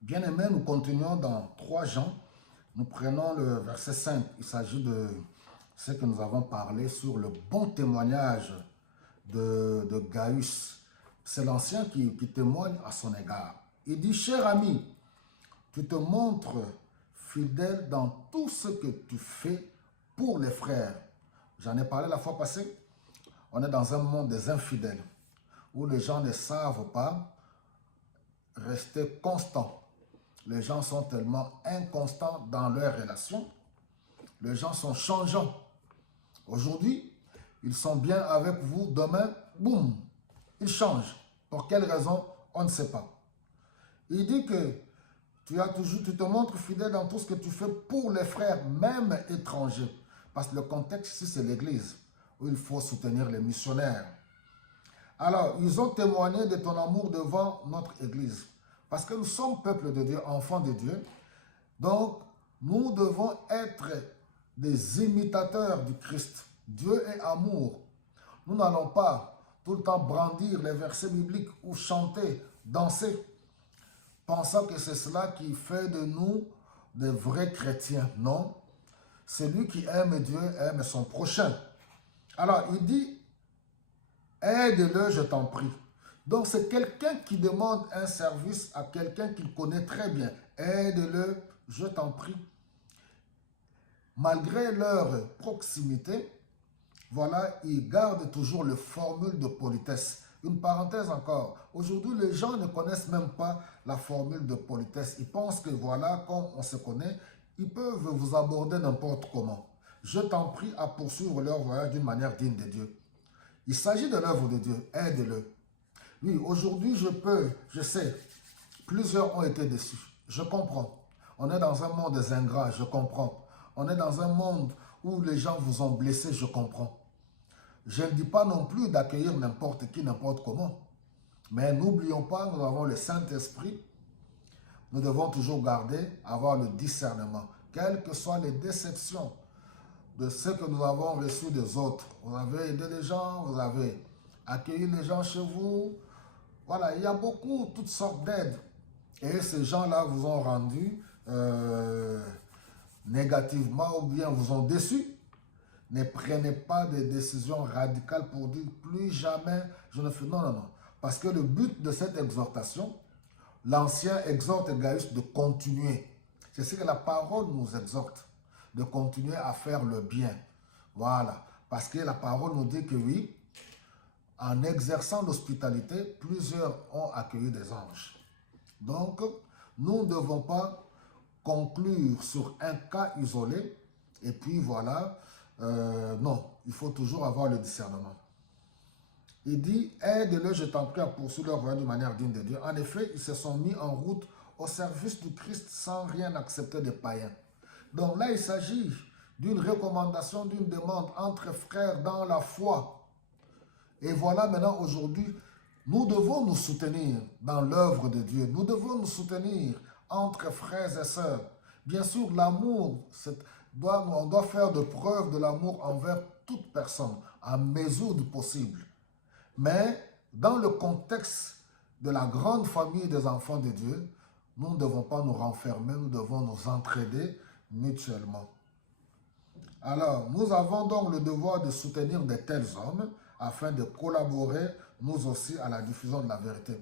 Bien-aimés, nous continuons dans 3 Jean. Nous prenons le verset 5. Il s'agit de ce que nous avons parlé sur le bon témoignage de Gaius. C'est l'ancien qui témoigne à son égard. Il dit, cher ami, tu te montres fidèle dans tout ce que tu fais pour les frères. J'en ai parlé la fois passée. On est dans un monde des infidèles où les gens ne savent pas rester constants. Les gens sont tellement inconstants dans leurs relations. Les gens sont changeants. Aujourd'hui, ils sont bien avec vous. Demain, boum, ils changent. Pour quelle raison? On ne sait pas. Il dit que tu te montres fidèle dans tout ce que tu fais pour les frères, même étrangers. Parce que le contexte ici, c'est l'Église, où il faut soutenir les missionnaires. Alors, ils ont témoigné de ton amour devant notre Église. Parce que nous sommes peuple de Dieu, enfants de Dieu. Donc, nous devons être des imitateurs du Christ. Dieu est amour. Nous n'allons pas tout le temps brandir les versets bibliques ou chanter, danser, pensant que c'est cela qui fait de nous des vrais chrétiens. Non, celui qui aime Dieu aime son prochain. Alors, il dit, aide-le, je t'en prie. Donc, c'est quelqu'un qui demande un service à quelqu'un qu'il connaît très bien. Aide-le, je t'en prie. Malgré leur proximité, voilà, ils gardent toujours le formule de politesse. Une parenthèse encore. Aujourd'hui, les gens ne connaissent même pas la formule de politesse. Ils pensent que voilà, comme on se connaît, ils peuvent vous aborder n'importe comment. Je t'en prie à poursuivre leur voyage d'une manière digne de Dieu. Il s'agit de l'œuvre de Dieu. Aide-le. Oui, aujourd'hui, je sais, plusieurs ont été déçus. Je comprends. On est dans un monde des ingrats, je comprends. On est dans un monde où les gens vous ont blessé, je comprends. Je ne dis pas non plus d'accueillir n'importe qui, n'importe comment. Mais n'oublions pas, nous avons le Saint-Esprit. Nous devons toujours avoir le discernement. Quelles que soient les déceptions de ce que nous avons reçu des autres. Vous avez aidé les gens, vous avez accueilli les gens chez vous. Voilà, il y a toutes sortes d'aides. Et ces gens-là vous ont rendu négativement ou bien vous ont déçu. Ne prenez pas de décisions radicales pour dire plus jamais je ne fais. Non, non, non. Parce que le but de cette exhortation, l'ancien exhorte Gaius de continuer. C'est ce que la parole nous exhorte, de continuer à faire le bien. Voilà. Parce que la parole nous dit que oui, en exerçant l'hospitalité, plusieurs ont accueilli des anges. Donc, nous ne devons pas conclure sur un cas isolé et puis voilà, non, il faut toujours avoir le discernement. Il dit, aide-le, je t'en prie, à poursuivre leur voyage de manière digne de Dieu. En effet, ils se sont mis en route au service du Christ sans rien accepter des païens. Donc là, il s'agit d'une recommandation, d'une demande entre frères dans la foi. Et voilà maintenant aujourd'hui, nous devons nous soutenir dans l'œuvre de Dieu. Nous devons nous soutenir entre frères et sœurs. Bien sûr, l'amour, on doit faire de preuve de l'amour envers toute personne, à mesure du possible. Mais dans le contexte de la grande famille des enfants de Dieu, nous ne devons pas nous renfermer, nous devons nous entraider mutuellement. Alors, nous avons donc le devoir de soutenir de tels hommes afin de collaborer, nous aussi, à la diffusion de la vérité.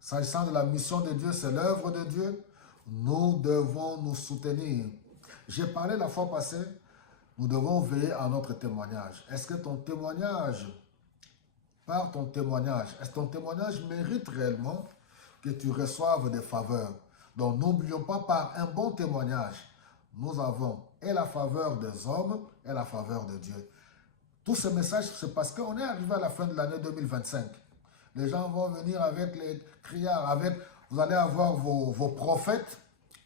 S'agissant de la mission de Dieu, c'est l'œuvre de Dieu, nous devons nous soutenir. J'ai parlé la fois passée, nous devons veiller à notre témoignage. Est-ce que ton témoignage, par ton témoignage, est-ce que ton témoignage mérite réellement que tu reçoives des faveurs? Donc n'oublions pas, par un bon témoignage, nous avons et la faveur des hommes et la faveur de Dieu. Tous ces messages, c'est parce qu'on est arrivé à la fin de l'année 2025. Les gens vont venir avec les criards, vous allez avoir vos prophètes,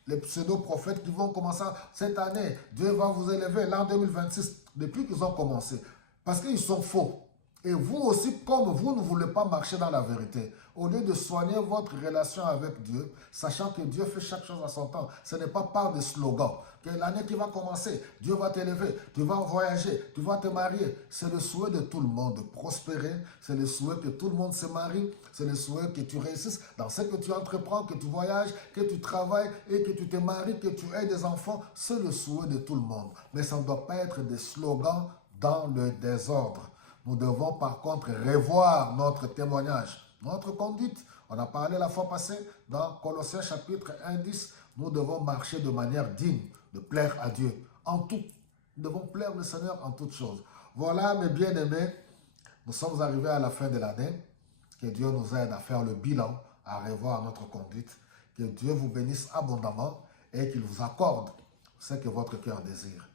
les pseudo-prophètes qui vont commencer cette année. Dieu va vous élever l'an 2026, depuis qu'ils ont commencé. Parce qu'ils sont faux. Et vous aussi, comme vous ne voulez pas marcher dans la vérité, au lieu de soigner votre relation avec Dieu, sachant que Dieu fait chaque chose à son temps, ce n'est pas par des slogans. Que l'année qui va commencer, Dieu va t'élever, tu vas voyager, tu vas te marier. C'est le souhait de tout le monde de prospérer, c'est le souhait que tout le monde se marie, c'est le souhait que tu réussisses dans ce que tu entreprends, que tu voyages, que tu travailles et que tu te maries, que tu aies des enfants. C'est le souhait de tout le monde. Mais ça ne doit pas être des slogans dans le désordre. Nous devons par contre revoir notre témoignage, notre conduite. On a parlé la fois passée dans Colossiens chapitre 1, 10. Nous devons marcher de manière digne, de plaire à Dieu en tout. Nous devons plaire le Seigneur en toutes choses. Voilà mes bien-aimés, nous sommes arrivés à la fin de l'année. Que Dieu nous aide à faire le bilan, à revoir notre conduite. Que Dieu vous bénisse abondamment et qu'il vous accorde ce que votre cœur désire.